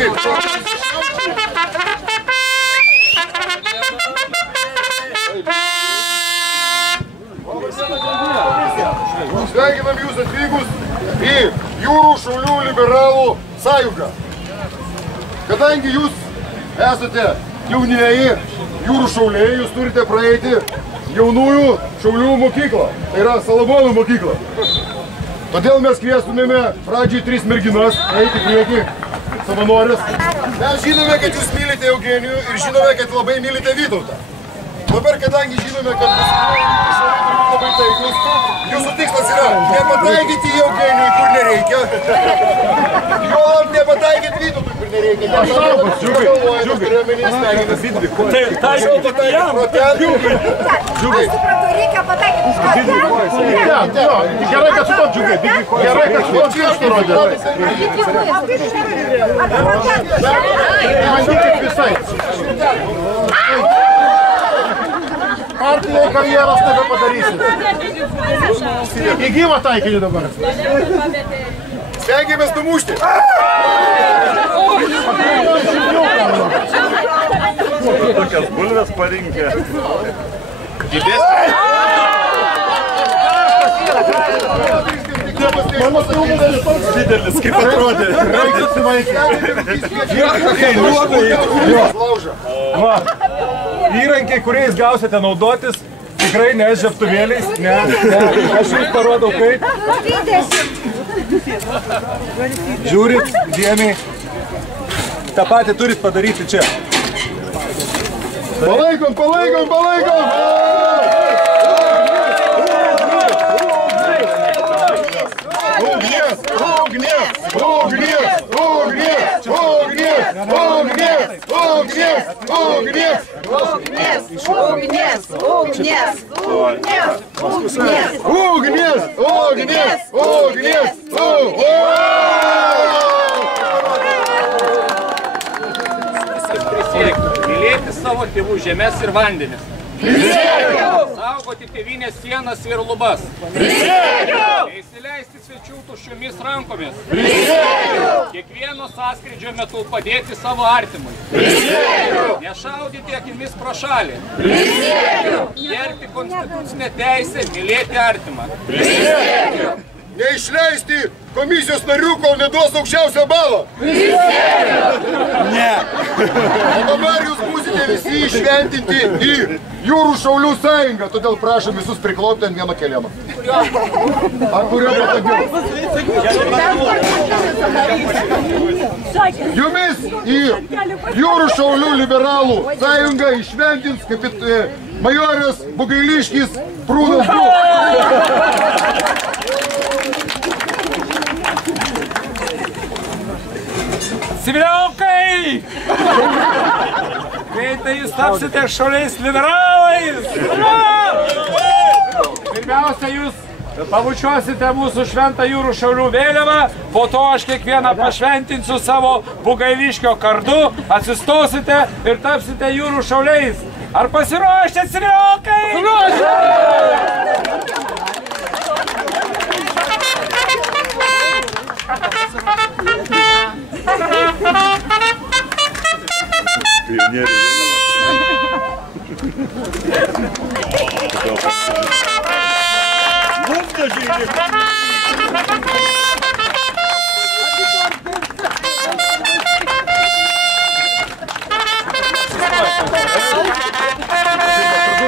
kaip? Sveikinam jūs atvykus į Jūrų šaulių liberalų sąjungą. Kadangi jūs esate jaunieji jūrų šauliai, jūs turite praeiti jaunųjų šaulių mokyklą. Tai yra Salamonų mokykla. Todėl mes kviestumėme pradžiai 3 merginas eiti prieki savanorės. Mes žinome, kad jūs mylite Eugenijų ir žinome, kad labai mylite Vytautą. Dabar, kadangi žinome, kad jūs labai taiklus, jūsų tikslas yra nepataikyti Eugenijui, kur nereikia. Juolab nepataikyti Vytautui, kur nereikia. Reikia pataikyti. Gerai, kad su to džiugai. Gerai, kad su to džiugai rodė. Bandykit visai. Partijai karjeros nebepadarysit. Į gyvą taikinį dabar. Stengiamės numušti. Tokias bulves parinkė. Didelis, kaip atrodė. Įrankiai, kuriais gausite naudotis, tikrai ne žiebtuvėliais, ne. Aš jums parodau kaip. Žiūrit, dėmiai. tą patį turit padaryti čia. Palaikom, palaikom, palaikom! Ugnies, ugnies, ugnies, ugnies, ugnies, ugnies, ugnies, ugnies, ugnies, ugnies, ugnies, ugnies, ugnies, ugnies, Mylėti savo tėvų žemės ir vandenis. Prisiekiu! Saugoti tėvynės sienas ir lubas. Prisiekiu! Neįsileisti svečių tuščiomis rankomis. Prisiekiu! Kiekvieno sąskrydžio metu padėti savo artimui. Prisiekiu! Nešaudyti akimis pro šalį. Prisiekiu! Gerbti konstitucinę teisę, mylėti artimą. Prisiekiu! Neišleisti komisijos narių, kol neduos aukščiausią balą. Prisiekiu! Ne! O dabar jūs būsite visi išventinti į Jūrų šaulių sąjungą, todėl prašom visus priklopti ant vieno kelėno. Ar kurio patogiau? Jumis į Jūrų šaulių liberalų sąjungą išventins majoras Bugailiškis Prūnas Du. Civiliaukai! Greitai jūs tapsite šauliais liberalais! Pirmiausia, jūs pabučiuosite mūsų šventą Jūrų šaulių vėliavą, po to aš kiekvieną pašventinsiu savo Bugailiškio kardu, atsistosite ir tapsite Jūrų šauliais. Ar pasiruošite, civiliaukai? Pionierių mums dažyti.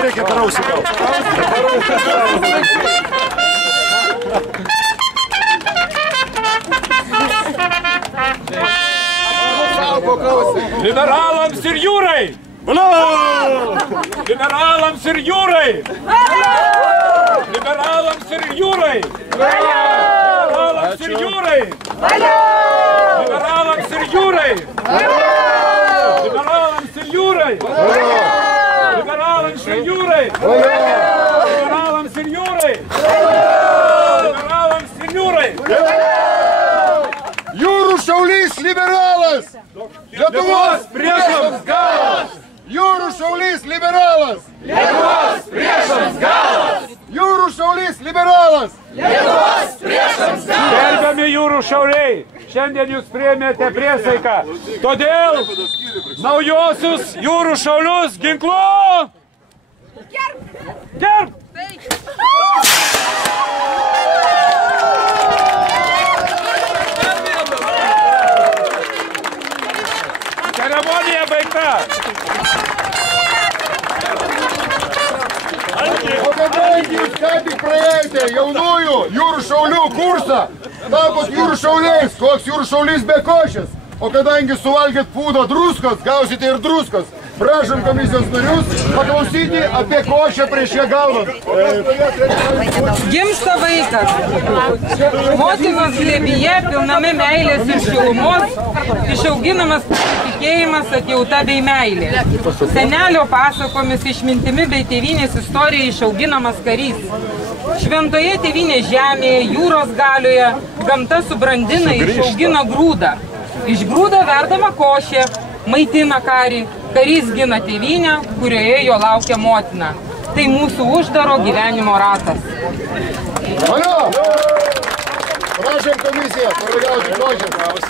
Reikia parausi gal. Liberalams ir jūrai! Liberalams ir jūrai! Liberalams ir jūrai! Liberalams ir jūrai! Liberalams ir jūrai! Liberalams ir jūrai! Liberalams ir jūrai! Liberalams ir jūrai! Liberalams ir jūrai! Jūrų šaulys liberalas! Lietuvos priešams galas! Jūrų šaulys liberalas! Lietuvos priešams galas! Jūrų šaulys liberalas! Lietuvos priešams galas! Gerbiami jūrų šauliai, šiandien jūs priėmėte priesaiką. Todėl naujosius jūrų šaulius ginklu! Gerb! Ceremonija baigta. O kadangi jūs ką tik praėjote jaunųjų jūrų šaulių kursą, tapot jūrų šauliais, koks jūrų šaulys be košės. O kadangi suvalgėt pūdą druskos, gausite ir druskos. Prašom komisijos narius paklausyti apie košę prieš ją gaunant. Gimsta vaikas. Motinos glėbyje pilname meilės ir šilumos, išauginamas pasitikėjimas, atjauta bei meilė. Senelio pasakomis, išmintimi bei tėvynės istorija išauginamas karys. Šventoje tėvynės žemėje, jūros galioje, gamta subrandina ir išaugina grūdą. Iš grūdo verdama košė, maitina karį, karys gina tėvynę, kurioje jo laukia motina. Tai mūsų uždaro gyvenimo ratas. Alio! Prašom komisiją, paragauti košės.